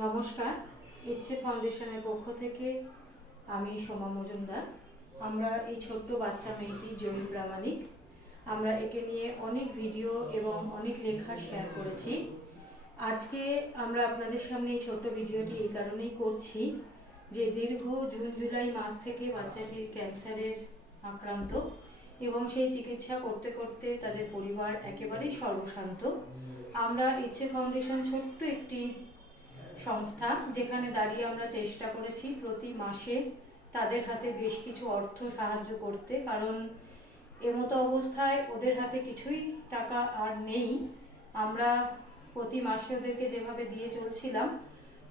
নমস্কার, ইচ্ছে ফাউন্ডেশনের পক্ষ থেকে আমি সোমা মজুমদার। আমরা এই ছোট্ট বাচ্চা মেয়েটি জয়ী প্রামাণিক, আমরা একে নিয়ে অনেক ভিডিও এবং অনেক লেখা শেয়ার করেছি। আজকে আমরা আপনাদের সামনে এই ছোট্ট ভিডিওটি এই কারণেই করছি যে দীর্ঘ জুন জুলাই মাস থেকে বাচ্চাটির ক্যান্সারের আক্রান্ত এবং সেই চিকিৎসা করতে করতে তাদের পরিবার একেবারেই সর্বশান্ত। আমরা ইচ্ছে ফাউন্ডেশন ছোট্ট একটি সংস্থা, যেখানে দাঁড়িয়ে আমরা চেষ্টা করেছি প্রতি মাসে তাদের হাতে বেশ কিছু অর্থ সাহায্য করতে, কারণ এমতো অবস্থায় ওদের হাতে কিছুই টাকা আর নেই। আমরা প্রতি মাসে ওদেরকে যেভাবে দিয়ে চলছিলাম,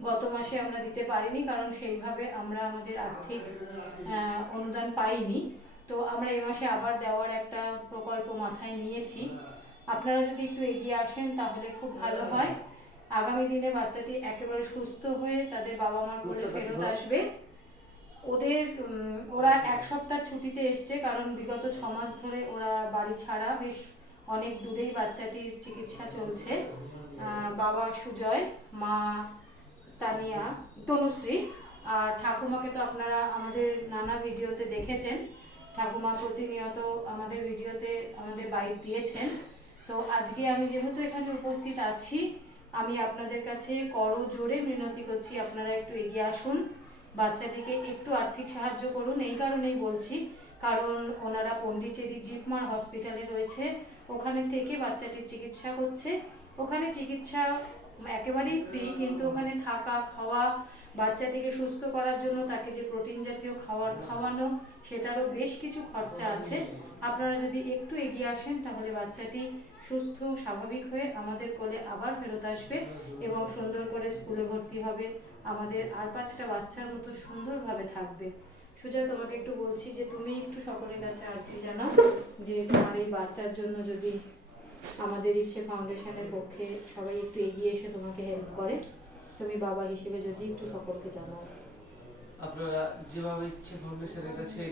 গত মাসে আমরা দিতে পারিনি, কারণ সেইভাবে আমরা আমাদের আর্থিক অনুদান পাইনি। তো আমরা এই মাসে আবার দেওয়ার একটা প্রকল্প মাথায় নিয়েছি। আপনারা যদি একটু এগিয়ে আসেন তাহলে খুব ভালো হয়। আগামী দিনে বাচ্চাটি একেবারে সুস্থ হয়ে তাদের বাবা মার কোলে ফেরত আসবে। ওরা এক সপ্তাহ ছুটিতে এসছে, কারণ বিগত 6 মাস ধরে ওরা বাড়ি ছাড়া, বেশ অনেক দূরেই বাচ্চাটির চিকিৎসা চলছে। বাবা সুজয়, মা তানিয়া, তনুশ্রী, আর ঠাকুমাকে তো আপনারা আমাদের নানা ভিডিওতে দেখেছেন। ঠাকুমা প্রতিনিয়ত আমাদের ভিডিওতে আমাদের বাইট দিয়েছেন। তো আজকে আমি যেহেতু এখানে উপস্থিত আছি, আমি আপনাদের কাছে করজোড়ে মিনতি করছি, আপনারা একটু এগিয়ে আসুন, বাচ্চাটিকে একটু আর্থিক সাহায্য করুন। এই কারণেই বলছি, কারণ ওনারা পন্ডিচেরি জিপমার হসপিটালে রয়েছে, ওখানে থেকে বাচ্চাটির চিকিৎসা করছে। ওখানে চিকিৎসা একেবারেই ফ্রি, কিন্তু ওখানে থাকা খাওয়া, বাচ্চাটিকে সুস্থ করার জন্য তাকে যে প্রোটিন জাতীয় খাওয়ানো, সেটারও বেশ কিছু খরচা আছে। আপনারা যদি একটু এগিয়ে আসেন তাহলে বাচ্চাটি সুস্থ স্বাভাবিক হয়ে আমাদের কোলে আবার ফেরত আসবে এবং সুন্দর করে স্কুলে ভর্তি হবে, আমাদের আর 5টা বাচ্চার মতো সুন্দরভাবে থাকবে। সুজয়, তোমাকে একটু বলছি যে তুমি একটু সকলের কাছে আর্জি জানাও যে তোমার এই বাচ্চার জন্য যদি আমাদের ইচ্ছে ফাউন্ডেশনের পক্ষে সবাই একটু এগিয়ে এসে তোমাকে হেল্প করে, তুমি বাবা হিসেবে যদি একটু সকলকে জানাও। আপনারা যেভাবে ইচ্ছে ফাউন্ডেশনের কাছে